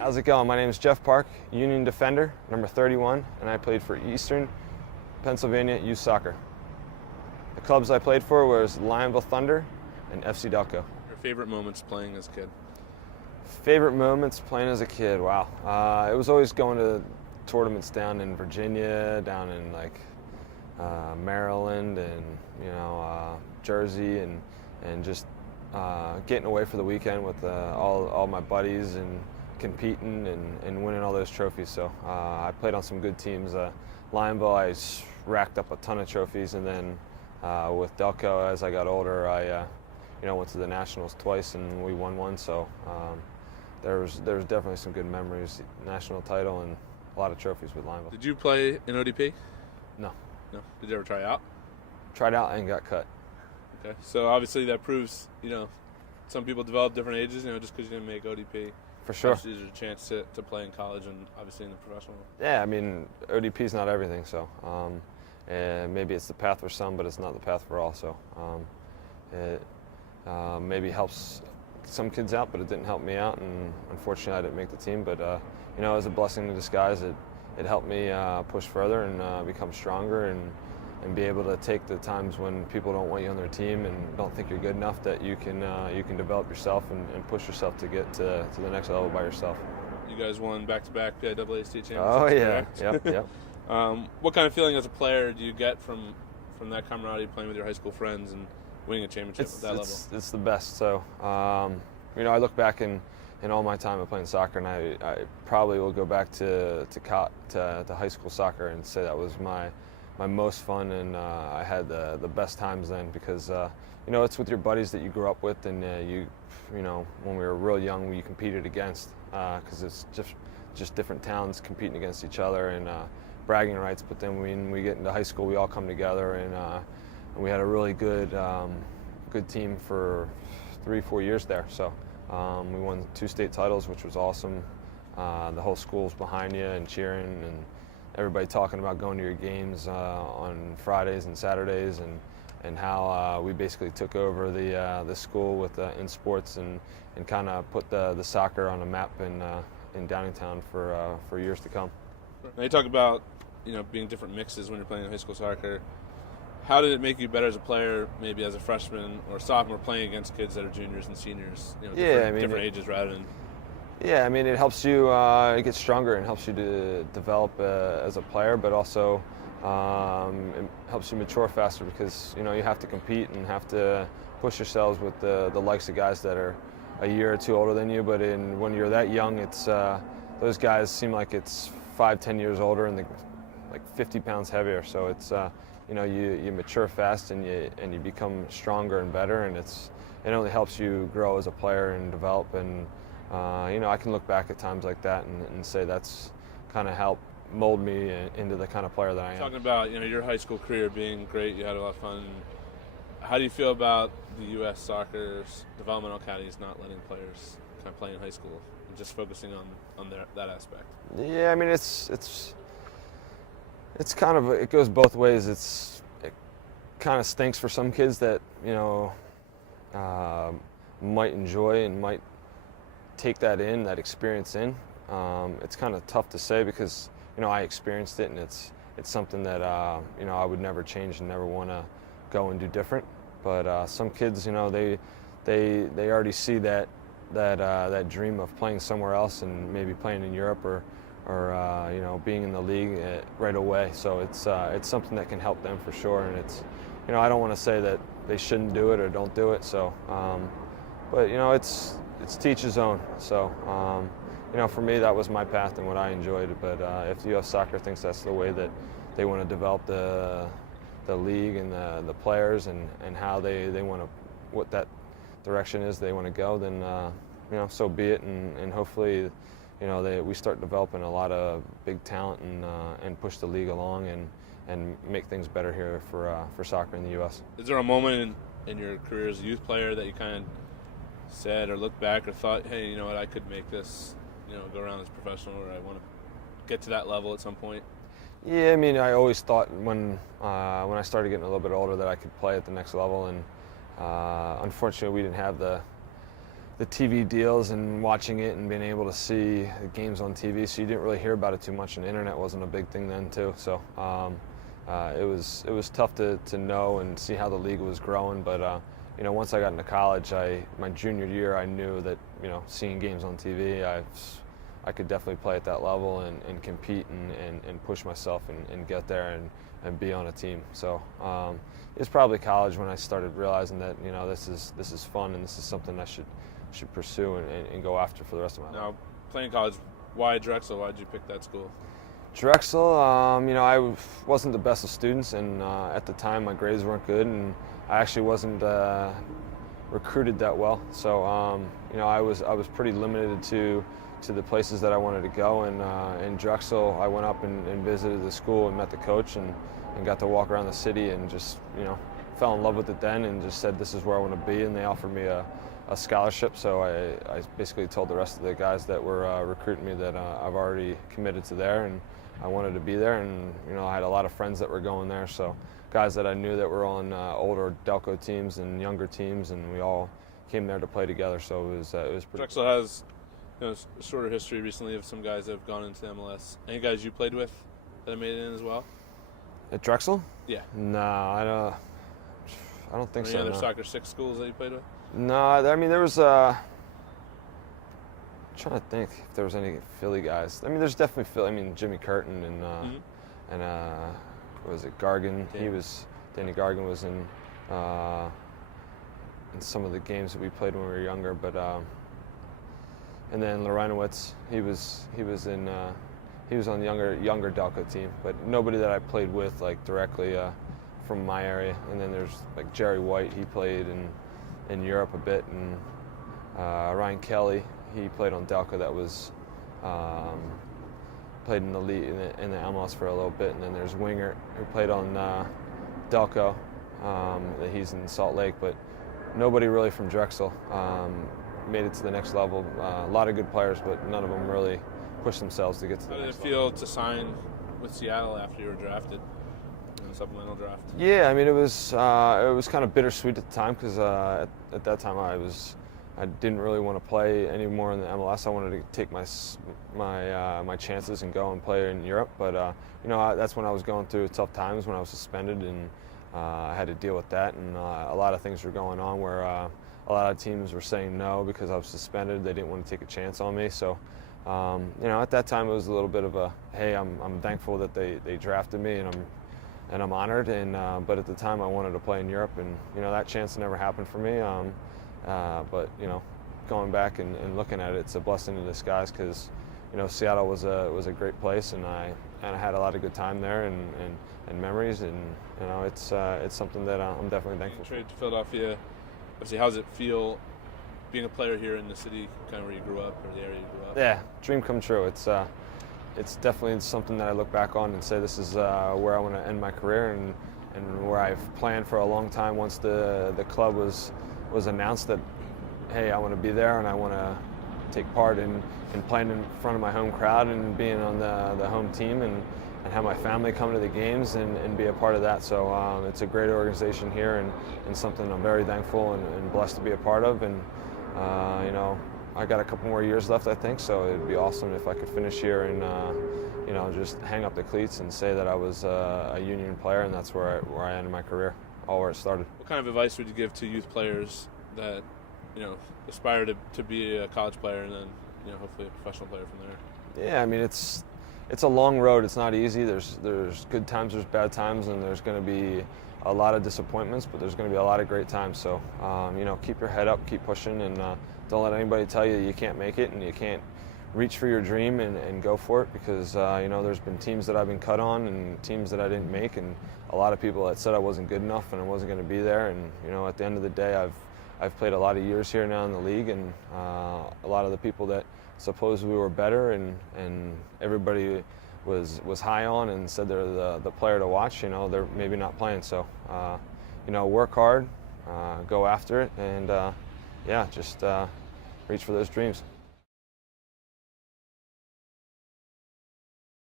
How's it going? My name is Jeff Parke, Union Defender, number 31, and I played for Eastern Pennsylvania Youth Soccer. The clubs I played for was Lionville Thunder and FC Delco. Your favorite moments playing as a kid? Favorite moments playing as a kid? Wow. It was always going to tournaments down in Virginia, down in Maryland, and Jersey, and just getting away for the weekend with all my buddies and competing and winning all those trophies. So I played on some good teams. Lionville, I racked up a ton of trophies, and then with Delco, as I got older, I went to the Nationals twice and we won one. So there was definitely some good memories, national title and a lot of trophies with Lionville. Did you play in ODP? No. No. Did you ever try out? Tried out and got cut. Okay. So obviously that proves, some people develop different ages, just because you didn't make ODP. For sure. There's a chance to play in college and obviously in the professional. Yeah, I mean, ODP is not everything, so and maybe it's the path for some, but it's not the path for all. So it maybe helps some kids out, but it didn't help me out, and unfortunately I didn't make the team. But it was a blessing in disguise. It helped me push further and become stronger and be able to take the times when people don't want you on their team and don't think you're good enough, that you can develop yourself and push yourself to get to the next level by yourself. You guys won back-to-back AAA state championships. Oh yeah, correct? yep. What kind of feeling as a player do you get from that camaraderie, playing with your high school friends and winning a championship at that level? It's the best. So I look back in all my time of playing soccer, and I probably will go back to high school soccer and say that was my most fun, and I had the best times then, because it's with your buddies that you grew up with, and when we were real young, we competed against, because it's just different towns competing against each other and bragging rights. But then when we get into high school, we all come together, and we had a really good team for 3-4 years there. So we won 2 state titles, which was awesome. The whole school's behind you and cheering, and everybody talking about going to your games on Fridays and Saturdays, and how we basically took over the school in sports and kind of put the soccer on a map in Downingtown for years to come. Now you talk about being different mixes when you're playing high school soccer. How did it make you better as a player, maybe as a freshman or sophomore, playing against kids that are juniors and seniors, different ages rather than? Yeah, I mean, it helps you get stronger and helps you to develop as a player, but also it helps you mature faster, because you have to compete and have to push yourselves with the likes of guys that are a year or two older than you. But when you're that young, it's those guys seem like it's 5-10 years older and like 50 pounds heavier. So it's you mature fast and you become stronger and better, and it only helps you grow as a player and develop. And I can look back at times like that and say that's kind of helped mold me into the kind of player that I am. Talking about your high school career being great, you had a lot of fun. How do you feel about the U.S. soccer's developmental academies not letting players kind of play in high school and just focusing on that aspect? Yeah, I mean it's kind of, it goes both ways. It kind of stinks for some kids that might enjoy and might take that experience in. It's kind of tough to say, because I experienced it, and it's something that I would never change and never want to go and do different. But some kids, they already see that dream of playing somewhere else and maybe playing in Europe or being in the league right away. So it's something that can help them for sure. And it's I don't want to say that they shouldn't do it or don't do it. So but it's to each his own. So, for me, that was my path and what I enjoyed. But if U.S. Soccer thinks that's the way that they want to develop the league and the players and how they want to, what that direction is they want to go, then so be it. And hopefully, we start developing a lot of big talent and push the league along and make things better here for soccer in the U.S. Is there a moment in your career as a youth player that you kind of said or looked back or thought, hey, you know what, I could make this, go around as professional, or I want to get to that level at some point? Yeah, I mean, I always thought when I started getting a little bit older that I could play at the next level, and unfortunately we didn't have the the TV deals and watching it and being able to see the games on TV. So you didn't really hear about it too much, and the internet wasn't a big thing then too. So it was tough to know and see how the league was growing. But once I got into college, my junior year, I knew that seeing games on TV, I could definitely play at that level and compete and push myself and get there and be on a team. So it's probably college when I started realizing that this is fun and this is something I should pursue and go after for the rest of my life. Now, playing college, why Drexel? Why did you pick that school? Drexel, I wasn't the best of students, and at the time my grades weren't good, and I actually wasn't recruited that well. So I was pretty limited to the places that I wanted to go. And in Drexel, I went up and visited the school and met the coach and got to walk around the city and just fell in love with it then and just said this is where I want to be. And they offered me a scholarship, so I basically told the rest of the guys that were recruiting me that I've already committed to there and I wanted to be there. And I had a lot of friends that were going there, so guys that I knew that were on older Delco teams and younger teams, and we all came there to play together. So it was pretty. Drexel has a shorter history recently of some guys that have gone into MLS. Any guys you played with that made it in as well? At Drexel? Yeah. No, I don't think so. Any other no. Soccer 6 schools that you played with? No, I mean there was. I'm trying to think if there was any Philly guys. I mean, there's definitely Philly. I mean, Jimmy Curtin and what was it, Gargan? Yeah. Danny Gargan was in some of the games that we played when we were younger, but. And then Lorenowitz, he was on the younger Delco team, but nobody that I played with like directly from my area. And then there's like Jerry White, he played in Europe a bit, and Ryan Kelly, he played on Delco. That was played in the league in the MLS for a little bit. And then there's Winger, who played on Delco. He's in Salt Lake, but nobody really from Drexel. Made it to the next level. A lot of good players, but none of them really pushed themselves to get to the next level. How did it feel to sign with Seattle after you were drafted in the supplemental draft? Yeah, I mean it was kind of bittersweet at the time because at that time I didn't really want to play anymore in the MLS. I wanted to take my chances and go and play in Europe. But that's when I was going through tough times when I was suspended, and I had to deal with that. And a lot of things were going on where. A lot of teams were saying no because I was suspended. They didn't want to take a chance on me. So, at that time it was a little bit of a, hey, I'm thankful that they drafted me, and I'm honored. And but at the time I wanted to play in Europe, and that chance never happened for me. But going back and looking at it, it's a blessing in disguise because Seattle was a great place, and I had a lot of good time there and memories, and it's something that I'm definitely thankful for. Trade to Philadelphia. Obviously, how does it feel being a player here in the city, kind of where you grew up, or the area you grew up? Yeah, dream come true. It's definitely something that I look back on and say this is where I want to end my career, and where I've planned for a long time. Once the club was announced that, hey, I want to be there and I want to take part in playing in front of my home crowd and being on the home team and have my family come to the games and be a part of that. So it's a great organization here and something I'm very thankful and blessed to be a part of. And I got a couple more years left, I think, so it'd be awesome if I could finish here and just hang up the cleats and say that I was a Union player, and that's where I ended my career, all where it started. What kind of advice would you give to youth players that aspire to be a college player and then hopefully a professional player from there? Yeah, I mean it's a long road. It's not easy. There's good times, there's bad times, and there's going to be a lot of disappointments, but there's going to be a lot of great times. So, keep your head up, keep pushing, and don't let anybody tell you you can't make it and you can't reach for your dream and go for it, because, there's been teams that I've been cut on and teams that I didn't make, and a lot of people that said I wasn't good enough and I wasn't going to be there. And, at the end of the day, I've played a lot of years here now in the league, and a lot of the people that supposed we were better and everybody was high on and said they're the player to watch, they're maybe not playing. So, work hard, go after it, and just reach for those dreams.